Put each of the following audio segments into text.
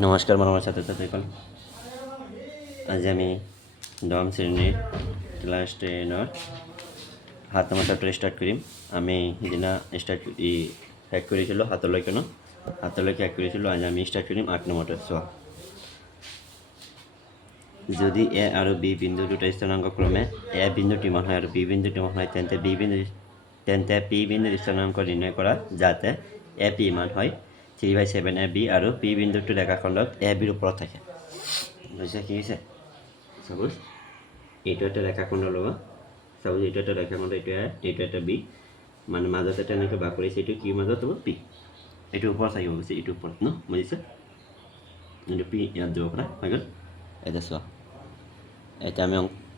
নমস্কাৰ মৰমৰ ছাত্ৰ ছাত্ৰীসকল, আজি আমি দশম শ্ৰেণীৰ ক্লাছ 10ৰ 7 নম্বৰ চেপ্টাৰ ষ্টাৰ্ট কৰিম। আমি সিদিনা শেষ কৰিছিলোঁ হাতলৈকে শেষ কৰিছিলোঁ। আজি আমি ষ্টাৰ্ট কৰিম 8 নম্বৰটো। চোৱা, যদি এ আৰু বি বিন্দু দুটা স্থানাংক ক্ৰমে এ বিন্দুটি মান হয় আৰু বি বিন্দুটি মান হয়, তেন্তে পি বিন্দুৰ স্থানাংক নিৰ্ণয় কৰা যাতে এ পি মান হয় 3/7 এ বি আৰু পি বিন্দুটো ৰেখাখণ্ডত এ বিৰ ওপৰত থাকে। বুজিছা কি হৈছে? চাপোজ এইটো এটা ৰেখাখণ্ড ল'বা, চাপোজ এইটো এটা ৰেখাখণ্ড, এইটো এটা বি, মানে মাজত এটা এনেকৈ বাক কৰিছে, এইটো কি মাজত হ'ব পি, এইটো ওপৰত থাকিব গৈছে, এইটো ওপৰত ন, বুজিছে? এইটো পি ইয়াত যাব পৰা হৈ গ'ল। এতিয়া চোৱা, এতিয়া আমি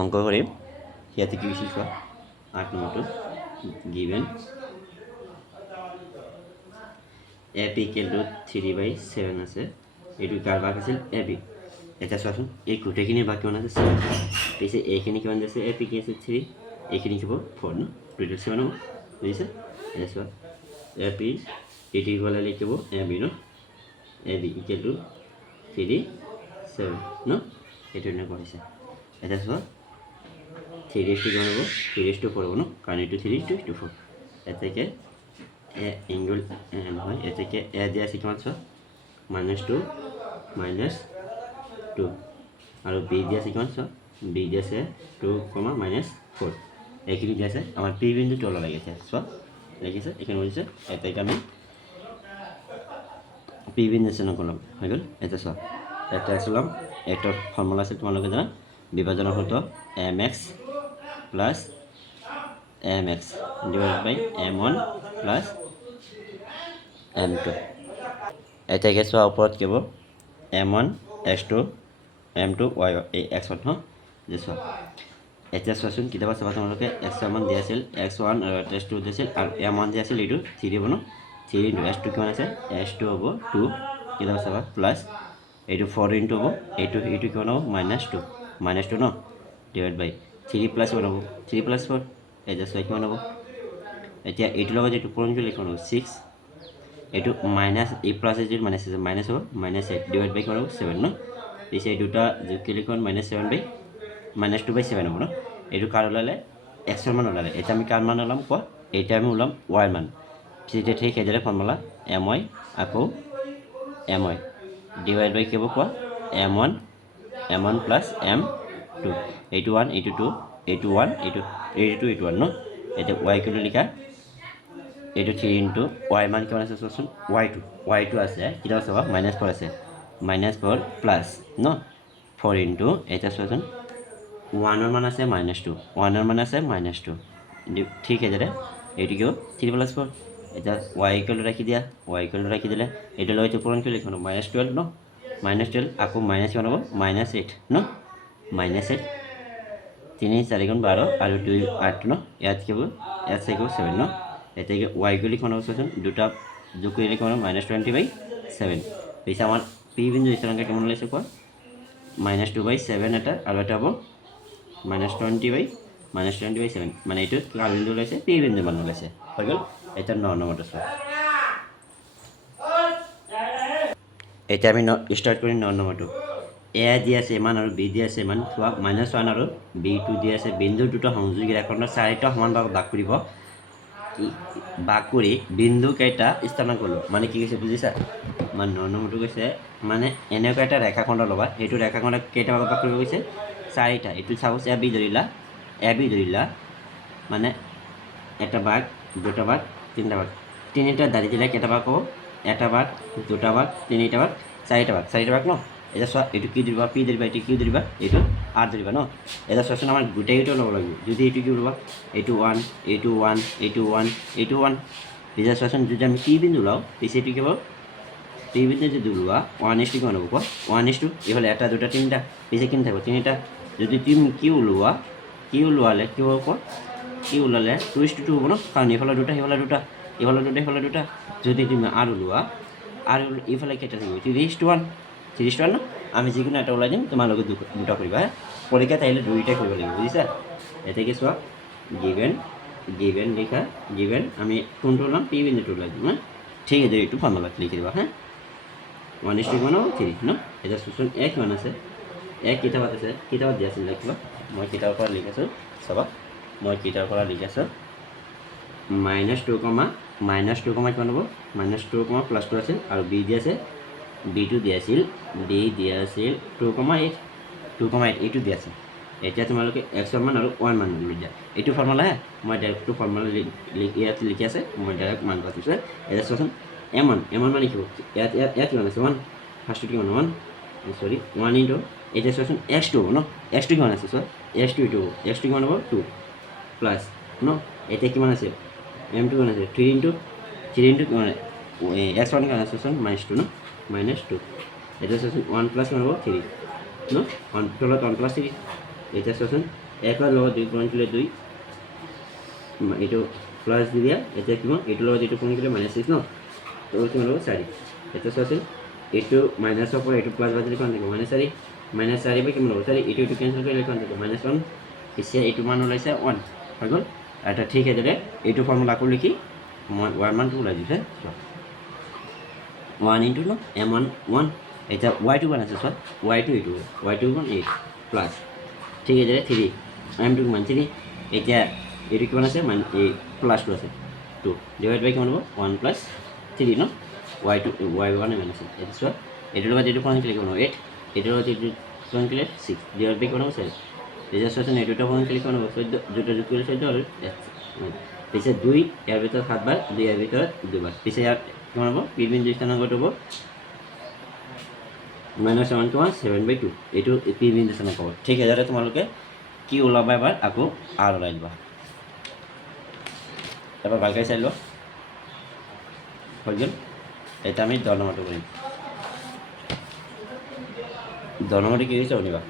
অংক কৰিম। ইয়াতে কি হৈছে চোৱা, 8 নম্বৰটো given A P equal to 3/7 আছে। এইটো কাৰ ভাগ আছিল? A B. এতিয়া চোৱাচোন, এই গোটেইখিনিৰ ভাগ কিমান আছে? 7। পিছে এইখিনি কিমান আছে? এ পি কি আছে? 3। এইখিনি কি হ'ব? 4 ন, টোটেল 7 হ'ব। বুজিছে? এতিয়া চোৱা, এ পি এইটো ইকুৱেল লিখিব এ বি ন, এ বি ইকুৱেল টু 3/7 ন, এইটো এনেকুৱা হৈছে। এতিয়া চোৱা 3 কিমান হ'ব? 3/4 হ'ব ন, কাৰণ এইটো 3:4। এতেকে এ এংগল নহয়, এতেকে এ দিয়া আছে কিমান? চোৱা -2 -2 আৰু বি দিয়া আছে কিমান? চোৱা বি দিয়া আছে 2, -4। এইখিনি দিয়া আছে আমাৰ পি বিন্দুটো ওলাব লাগিছে। চোৱা লিখিছে এইখিনি বুজিছে? এতেকে আমি পি বিন্দু স্থানাংক ল'ম, হৈ গ'ল। এতিয়া চোৱা, এটা ল'ম, এইটোৰ ফৰ্মুলা আছে তোমালোকে জানা, বিভাজনৰ সূত্ৰ mx প্লাছ mx ডিভাইড বাই m1 প্লাছ m2। এতেকে চোৱা ওপৰত কি হ'ব? m1 x2 m2 y এই x1 ন। যে চোৱা এতিয়া চোৱাচোন, কেতিয়াবা চাবা তোমালোকে x1 দিয়া আছিল, x1 আৰু x2 দিছিল, আৰু m1 দিয়া আছিল, এইটো 3 হ'ব ন। 3 × s2 কিমান আছে? s2 হ'ব 2। কেতিয়াবা চাবা প্লাছ এইটো 4 × হ'ব, এইটো কিমান হ'ব? -2 ন, ডিভাইড বাই 3 + 1 হ'ব, 3 + 4। এতিয়া চোৱা কিমান হ'ব? এতিয়া এইটোৰ লগত এইটো পূৰণ কৰিলে কিমান হ'ব? 6। এইটো মাইনাছ এই প্লাছ এইটো মাইনাছ আছে, মাইনাছ হ'ব -8 ডিভাইড বাই কিমান হ'ব? 7 ন। পিছে এই দুটা যোগ কৰিলে কিমান? -2/7 হ'ব ন। এইটো কাৰ ওলালে? এক্সৰ মান ওলালে। এতিয়া আমি কাৰ মান ওলাম কোৱা? এতিয়া আমি ওলাম ৱাইৰ মান। পিছে ঠিক সেইদৰে ফৰ্মুলা my আকৌ my ডিভাইড বাই কি হ'ব কোৱা? m1 plus m2। এইটো 1, এইটো 2, এইটো 1, এইটো 1 ন। এতিয়া y কিলো লিখা, এইটো 3 × y মান কিমান আছে চোৱাচোন, y2 আছে, কেতিয়াবা চাবা -4 আছে, -4 প্লাছ ন 4 × এতিয়া চোৱাচোন 1ৰ মান আছে -2, 1ৰ মান আছে -2। ঠিক সেইদৰে এইটো কি হ'ব? 3 + 4। এতিয়া y ইকুৱেল ৰাখি দিয়া, ৰাখি দিলে এইটো লৈ এইটো পূৰণ কৰিলে কিমান হ'ব? -12 ন, -12 আকৌ মাইনাছ কিমান হ'ব? -8 ন, -8 3 × 4 = 12 আৰু 2 8 ন, ইয়াত কি হ'ব? ইয়াত চাই 7 ন। এতিয়া y ইকুৱেল কিমান হ'ব চোৱাচোন, দুটা যোগ কৰিলে কিমান হ'ব? -20/7। পিছে আমাৰ পি বিন্দু স্থানাংক কিমান ওলাইছে কোৱা? -2/7 এটা, আৰু এটা হ'ব -20/7, মানে এইটো কাৰ বিন্দু ওলাইছে? পি বিন্দু মান ওলাইছে, হৈ গ'ল। এতিয়া 9 নম্বৰটো চোৱা, এতিয়া আমি ষ্টাৰ্ট কৰিম 9 নম্বৰটো। এ দিয়া আছে ইমান আৰু বি দিয়া আছে ইমান। চোৱা -1 আৰু b2 দিয়া আছে। বিন্দু দুটা সংযোগী ৰেখাখণ্ডৰ 4টা সমান ভাগত ভাগ কৰিব, ভাগ কৰি বিন্দু কেইটা স্থানাংক লোৱা। মানে কি কৈছে বুজিছা? মানে 9 নম্বৰটো কৈছে, মানে এনেকুৱা এটা ৰেখাখণ্ড ল'বা, সেইটো ৰেখাখণ্ডক কেইটা ভাগত ভাগ কৰিব কৈছে? 4টা। এইটো চাপোজ এ বি ধৰিলা, মানে এটা ভাগ, দুটা ভাগ, তিনিটা ভাগ, তিনিটা দাঁড়ি দিলে কেইটা ভাগ হ'ব? এটা ভাগ, দুটা ভাগ, তিনিটা ভাগ, 4টা ভাগ ন। এতিয়া চোৱা, এইটো কি ধৰিবা? পি ধৰিবা, এইটো কি ধৰিবা? এইটো আৰ ধৰিবা ন। এতিয়া চোৱাচোন, আমাৰ গোটেইকেইটা ল'ব লাগিব। যদি এইটো কি ল'বা? এইটো 1, এইটো 1, এইটো 1, এইটো 1। এতিয়া চোৱাচোন, যদি আমি পি বিন্দু লওঁ, পিছে এইটো কি হ'ব? পি বিন্দু যদি লোৱা 1:2 কিমান হ'ব কোৱা? 1:2। এইফালে এটা, দুটা, তিনিটা, পিছে কিমান থাকিব? তিনিটা। যদি তুমি কিউ লোৱালে কি হ'ব কোৱা? কিউ ওলালে 2:2 হ'ব ন, কাৰণ এইফালে দুটা, সেইফালে দুটা, এইফালে দুটা, সেইফালে দুটা। যদি তুমি আৰু লোৱা, আৰু এইফালে কেইটা থাকিব? 3:1 ন। আমি যিকোনো এটা ওলাই দিম, তোমালোকে দুটা কৰিবা। পৰীক্ষাত আহিলে দুইটাই কৰিব লাগিব, বুজিছা? এতেকে চোৱা, গিভেন লিখা, আমি কোনটো ওলাম? পি বিন্দুটো ওলাই দিম হা। ঠিক আছে, এইটো ফৰ্মুলাত লিখি দিবা হা। 1 কিমান হ'ব 3 ন এতিয়া চোৱাচোন এক কিমান আছে এক কিতাপত আছে কিতাপত দিয়া আছিল কিবা মই কিতাপৰ পৰা লিখি আছোঁ চাবা মই কিতাপৰ পৰা লিখি আছোঁ -2 কিমান হ'ব -2 +2 আছিল আৰু b দিয়া আছে b2 দিয়া আছিল 2,8 এইটো দিয়া আছে এতিয়া তোমালোকে x মান আৰু y মান লৈ দিয়া এইটো ফৰ্মুলা মই ডাইৰেক্ট ফৰ্মুলা ইয়াত লিখি আছে মই ডাইৰেক্ট মান পাইছোঁ এতিয়া চোৱাচোন m1 মানে কি হ'ব ইয়াত কিমান আছে 1 ফাৰ্ষ্টটো কিমান 1 সৰি 1 ইনটু এতিয়া চোৱাচোন x2 হ'ব ন x2 কিমান আছে চোৱা x2 এইটো x2 কিমান হ'ব 2 প্লাছ ন এতিয়া কিমান আছে m2 কিমান আছে 3 ইনটু কিমান x1 কিমান আছে চোৱাচোন -2 ন -2 এতিয়া চোৱাচোন 1 প্লাছ কিমান হ'ব 3 ন 1 তলত 1 প্লাছ 3 এতিয়া চোৱাচোন 1 লগত 2 পূৰণ কৰিলে 2 এইটো প্লাছ দি দিয়া এতিয়া কিমান এইটোৰ লগত এইটো পূৰণ কৰিলে -6 ন তো কিমান হ'ব 4 এতিয়া চোৱাচোন এইটো মাইনাছৰ পৰা এইটো প্লাছ বাজিলে কিমান থাকিব -4 -4 বা কিমান হ'ব 4 এইটো কেঞ্চেল কৰিলে কিমান থাকিব -1 পিছে এইটো মান ওলাইছে 1 হৈ গ'ল এটা ঠিক সেইদৰে এইটো ফৰ্মুলা আকৌ লিখি মই y মানটো ওলাই দিছে 1 ইনটু ন m1 1 এতিয়া y2 কিমান আছে চোৱা y2 এইটো y2 কিমান 8 প্লাছ ঠিক আছে 3 m2 কিমান 3 এতিয়া এইটো কিমান আছে +2 আছে 2 ডিভাইড বাই কিমান হ'ব 1 + 3 ন y1 ইমান আছে এতিয়া চোৱা এইটোৰ লগত এইটো পূৰণ কৰিলে কিমান হ'ব 8 এইটোৰ লগত এইটো পূৰণ কৰিলে 6 ডিভাইড বাই কিমান হ'ব 7 এতিয়া চোৱাচোন এইটো পূৰণ কৰিলে কিমান হ'ব 14 দুটা যোগ কৰিলে 14 আৰু পিছে 2 ইয়াৰ ভিতৰত 7 বাৰ 2 ইয়াৰ ভিতৰত 2 বাৰ পিছে ইয়াত কিমান হ'ব পি বিন্দু স্থানাংক হ'ব -1,7/2 এইটো পি বিন্দু স্থানাংক হ'ব ঠিক সেইদৰে তোমালোকে কি ওলাবা এবাৰ আকৌ আৰ ওলাই দিবা এবাৰ ভালকৈ চাই লোৱা হৈ গ'ল এটা আমি 10 নম্বৰটো কৰিম 10 নম্বৰটো কি হৈছে শুনিবা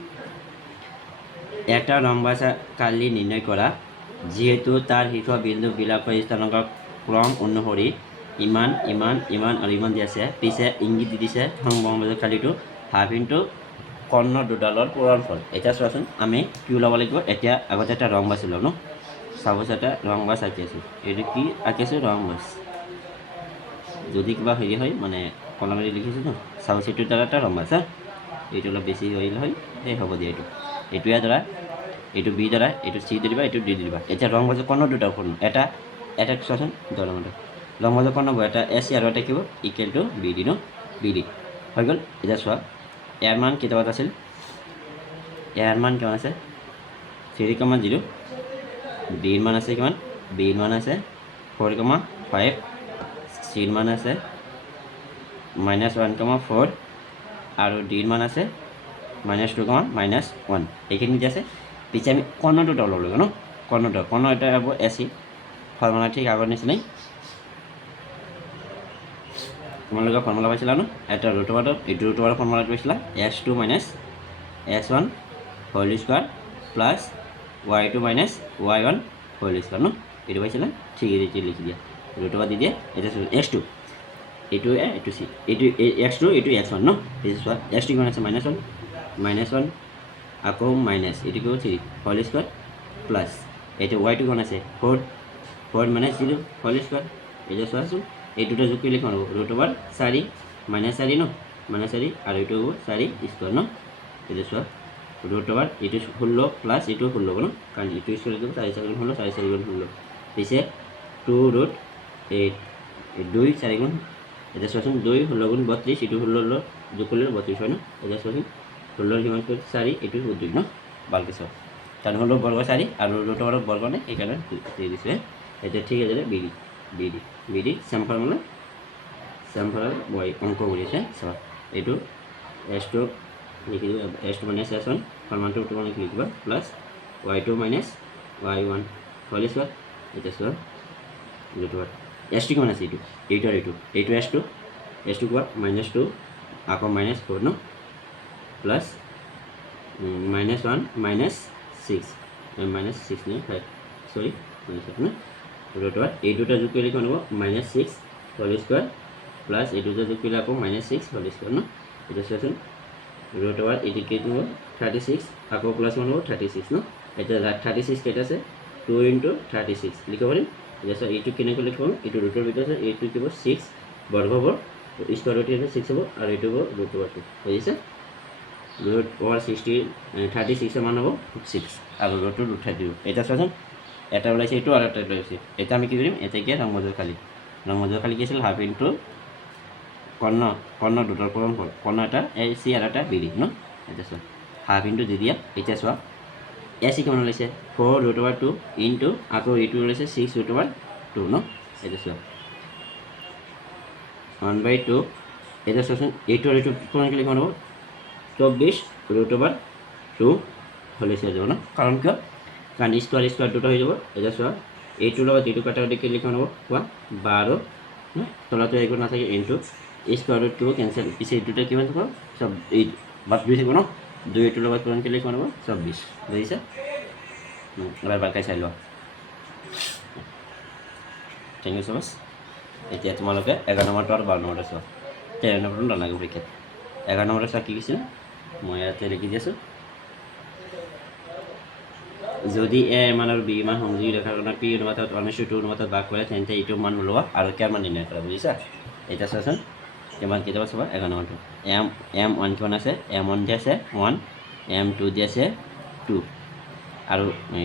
একটা লম্বাচা কালি নিৰ্ণয় কৰা যিহেতু তাৰ শীৰ্ষবিন্দুবিলাকৰ স্থানাংক ক্ৰম অনুসৰি ইমান আৰু ইমান দি আছে পিছে ইংগিত দি দিছে সমবাহু কালিটো হাফ ইনটু কৰ্ণ দুডালৰ পূৰণফল এতিয়া চোৱাচোন আমি কি ওলাব লাগিব এতিয়া আগতে এটা ৰং বাছি লওঁ ন চাপ'জ এটা ৰং বাছ আঁকি আছোঁ এইটো কি আঁকি আছোঁ ৰং বাছ যদি কিবা হেৰি হয় মানে কলমেৰে লিখিছোঁ ন চাপ'জ এইটোৰ দ্বাৰা এটা ৰং বাছ এইটো অলপ বেছি হেৰি হয় সেই হ'ব দিয়া এইটোৱে দ্বাৰা এইটো বি দ্বাৰা এইটো চি দি দিবা এইটো ডি দিবা এতিয়া ৰং বাজৰ কৰ্ণ দুটা কৰ্ণ এটা চোৱাচোন দলমতে ৰং বাজৰ কৰ্ণ হ'ব এটা এ চি আৰু এটা কিব ইকুৱেল টু বি ডি ন বি ডি হৈ গ'ল এতিয়া চোৱা ইয়াৰ মান কেইটাত আছিল ইয়াৰ মান কিমান আছে 3,0 বিৰ মান আছে কিমান বিৰ মান আছে 4,5 চিৰ মান আছে -1,4 আৰু ডিৰ মান আছে -2,-1 এইখিনি আছে পিছে আমি কৰ্ণ দুটা ওলাব লাগিব ন কৰ্ণ এটা হ'ব এ চি ফৰ্মুলা ঠিক আগৰ নিচিনাই তোমালোকে ফৰ্মুলা পাইছিলা ন এটা ৰুটৰ এইটো ৰুটৰ ফৰ্মুলাটো পাইছিলা x2 - x1 whole square plus y2 - y1 whole square ন এইটো পাইছিলা ঠিক এইটো লিখি দিয়া ৰুটৰ দি দিয়ে এতিয়া x2 এইটো এ এইটো চি এইটো x2 এইটো x1 ন এইটো চোৱা x2 কিমান আছে -1 আকৌ মাইনাছ এইটো কি হ'ব 3 হোল স্কোৱাৰ প্লাছ এইটো y2 কিমান আছে 4 - 0 হোল স্কোৱাৰ এতিয়া চোৱাচোন এই দুটা যোগ কৰিলে কিমান হ'ব √4 -4 ন -4 আৰু এইটো হ'ব 4 স্কোৱাৰ ন এতিয়া চোৱা √4 এইটো 16 প্লাছ এইটো 16 হ'ব ন কাৰণ এইটো স্কোৱাৰ দিব 4 4 16 4 4 16 পিছে 2√8 2 4 গুণ এতিয়া চোৱাচোন 2 16 গুণ 32 এইটো 16 যোগ কৰিলে 32 হয় ন এতিয়া চোৱাচোন 16 কিমান 4 এইটো 2 ন ভালকৈ চাওক কাৰণ 16 বৰ্গ 4 আৰু √4 বৰ্গ নে সেইকাৰণে দি দিছে এতিয়া ঠিক আছে বি ডি চেম ফৰ্মুলা মই অংক কৰিছে চাওক এইটো s2 লিখি দিব s2 - s1 ফৰ্মুলাটো তোমালোকে লিখিবা plus y2 - y1 whole square এতিয়া চোৱা √4 s2 কিমান আছে এইটো s2 কোৱা -2 আকৌ -4 ন প্লাছ -1 -6 নে 5 সৰি -7 ন √4 এই দুটা যোগ কৰিলে কিমান হ'ব -6 হোল স্কোৱাৰ প্লাছ এই দুটা যোগ কৰিলে আকৌ -6 হোল স্কোৱাৰ ন এতিয়া চোৱাচোন √4 এইটো কেইটো হ'ব 36 আকৌ প্লাছ 1 হ'ব 36 ন এতিয়া 36 কেইটা আছে 2 × 36 লিখিব পাৰিম এতিয়া চোৱা এইটো কেনেকৈ লিখিব এইটো ৰুটৰ ভিতৰত আছে এইটো কিব 6 বৰ্গ হ'ব স্কোয়াৰ ৰুট হ'লে 6 হ'ব আৰু এইটো হ'ব ৰুট অভাৰ 2 বুজিছে ৰুট অভাৰ 36 মান হ'ব 6 আৰু ৰুটটো উঠাই দিব এতিয়া চোৱাচোন এটা ওলাইছে এইটো আৰু এটা ওলাইছে এতিয়া আমি কি কৰিম এটাকে ৰংমজুৰ খালী কি আছিল হাফ ইনটু কৰ্ণ দুটাৰ পৰা কৰ্ণ এটা এ চি আৰু এটা বি ডি ন এতিয়া চোৱা হাফ ইনটু দি দিয়া এতিয়া চোৱা এ চি কিমান ওলাইছে 4 ৰুট অভাৰ 2 ইনটু আকৌ এইটো ওলাইছে 6 ৰুট অভাৰ 2 ন এতিয়া চোৱা 1/2 এতিয়া চোৱাচোন এইটো আৰু এইটো কিমানকৈ লিখিব হ'ব 24 ৰুট অভাৰ 2 হ'লে হৈ যাব ন কাৰণ কিয় কাৰণ স্কোৱাৰ দুটা হৈ যাব এতিয়া চোৱা এইটোৰ লগত এইটো কাটা দেখি লিখিব হ'ব কোৱা 12 ন তলাটো একো নাথাকে ইনটু স্কোৱাৰ ৰুট 2 কেঞ্চেল পিছে এইটোতে কিমান থাকিব চব এই বাদ 2 থাকিব ন 2 এইটোৰ লগত কিমানকৈ লিখিব হ'ব 24 বুজিছা এবাৰ বাকাই চাই লোৱা থেংক ইউ ছ মাছ এতিয়া তোমালোকে 11 নম্বৰটো আৰু 12 নম্বৰটো চোৱা 13 নম্বৰটো নালাগে পৰীক্ষাত 11 নম্বৰটো চোৱা কি কৈছিল মই ইয়াতে লিখি দি আছোঁ যদি এ মান আৰু বি মান সংযোগী ৰেখাৰ কাৰণে পি অনুপাতত 1:2 অনুপাতত ভাগ কৰে তেন্তে এইটো মান ওলোৱা আৰু কিমান মান নিৰ্ণয় কৰা বুজিছা এতিয়া চোৱাচোন কিমান কেতিয়াবা চাবা 11 নম্বৰটো M1 কিমান আছে M1 দি আছে 1 M2 দি আছে 2 আৰু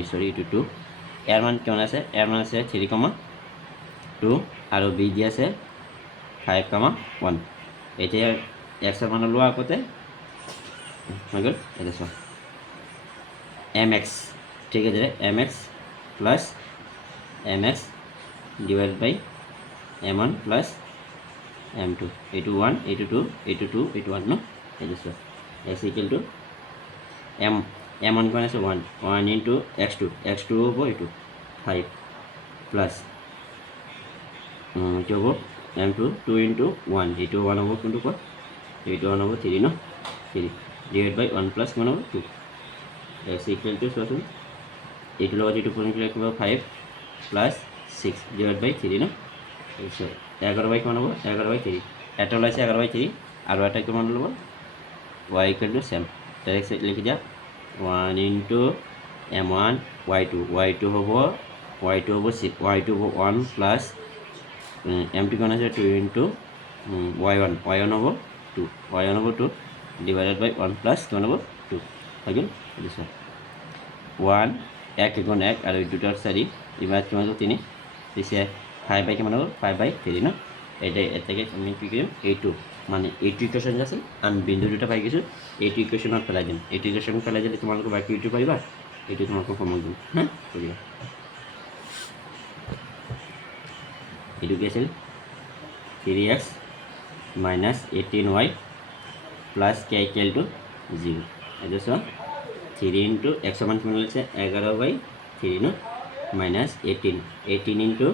সৰি এইটো 2 ইয়াৰ মান কিমান আছে ইয়াৰ মান আছে 3,2 আৰু বি দি আছে 5,1 এতিয়া এক্সৰ মান ওলোৱা আগতে হৈ গ'ল এতিয়া চোৱা mx ঠিক আছে mx প্লাছ mx ডিভাইড বাই m1 প্লাছ m2 এইটো 1 এইটো 2 এইটো 2 এইটো 1 ন এইটো চোৱা x ইকুৱেল টু m1 কিমান আছে 1 ইনটু x2 হ'ব এইটো 5 প্লাছ এইটো হ'ব m2 2 ইনটু 1 এইটো 1 হ'ব কোনটো কোৱা এইটো 1 হ'ব 3 ন 3 ডিভাইড বাই 1 প্লাছ কিমান হ'ব 2 x ইকুৱেল টু চোৱাচোন এইটোৰ লগত এইটো পূৰণ কৰিলে কিমান 5 প্লাছ 6 ডিভাইড বাই 3 ন তাৰপিছত 11 বাই কিমান হ'ব 11 বাই 3 এটা ওলাইছে 11 বাই 3 আৰু এটা কিমান ল'ব y equal to same direct লিখি দিয়া 1 ইনটু m1 y2 হ'ব 1 প্লাছ m2 কিমান আছে 2 ইনটু y1 হ'ব 2 ডিভাইডেড বাই 1 প্লাছ কিমান হ'ব 2 হৈ গ'ল বুজিছা 1 1 এগুণ 1 আৰু দুটাৰ 4 ইমান কিমান হ'ব 3 পিছে 5 বাই কিমান হ'ব 5 বাই 3 ন এতিয়া এটাকে আমি কি কৰিম এইটো মানে এইটো ইকুৱেশ্যন যে আছিল আমি বিন্দু দুটা পাই গৈছোঁ এইটো ইকুৱেশ্যনত পেলাই দিম এইটো ইকুৱেশ্যনত পেলাই দিলে তোমালোকে বাকী এইটো পাৰিবা এইটো তোমালোকক সময় দিম হা কৰিবা এইটো কি আছিল 3x minus 18y plus k equal to 0 এতিয়া চোৱা 3 ইনটু x মান কিমান ওলাইছে 11 বাই 3 ন মাইনাছ 18 ইনটু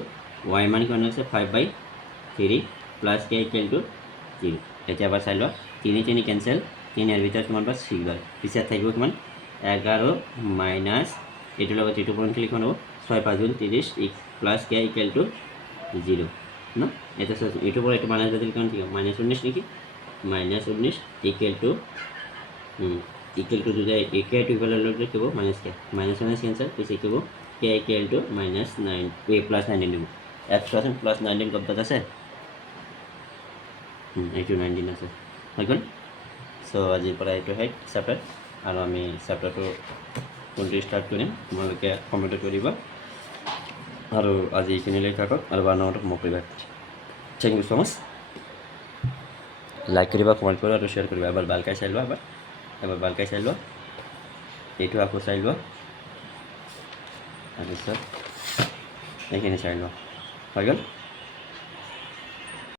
y মান কিমান ওলাইছে 5 বাই 3 প্লাছ k ইকুৱেল টু 0 এতিয়া এবাৰ চাই লোৱা 3 কেঞ্চেল 3 ইয়াৰ ভিতৰত কিমান পাছ 6 বাৰ পিছত থাকিব কিমান 11 মাইনাছ এইটোৰ লগত এইটো পূৰণ কৰিলে কিমান হ'ব 6 5 গুণ 30 প্লাছ k ইকুৱেল টু 0 ন এতিয়া চোৱা এইটোৰ পৰা এইটো মাইনাছ বাতিল কিমান থাকিব -19 নেকি -19 ইকুৱেল টু যদি k টু ইকুৱেল হ'লে কি হ'ব -k -19 কেঞ্চেল পিছে কি হ'ব k ইকুৱেল টু -9 প্লাছ 19 দিব ইয়াত চোৱাচোন প্লাছ 19 ক'ত আছে এইটো 19 আছে হৈ গ'ল চ' আজিৰ পৰা এইটো হয় চেপ্টাৰ আৰু আমি চেপ্টাৰটো কোনটো ষ্টাৰ্ট কৰিম তোমালোকে কমেণ্টত কৰিবা আৰু আজি এইখিনিলৈ থাকক আৰু 12 নম্বৰটো হোমৱৰ্ক কৰিবা thank you so' much like কৰিবা কমেণ্ট কৰিবা আৰু শ্বেয়াৰ কৰিবা এবাৰ ভালকৈ চাই লোৱা এবাৰ ভালকৈ চাই লোৱা এইটো আকৌ চাই লোৱা তাৰপিছত এইখিনি চাই লোৱা হৈ গ'ল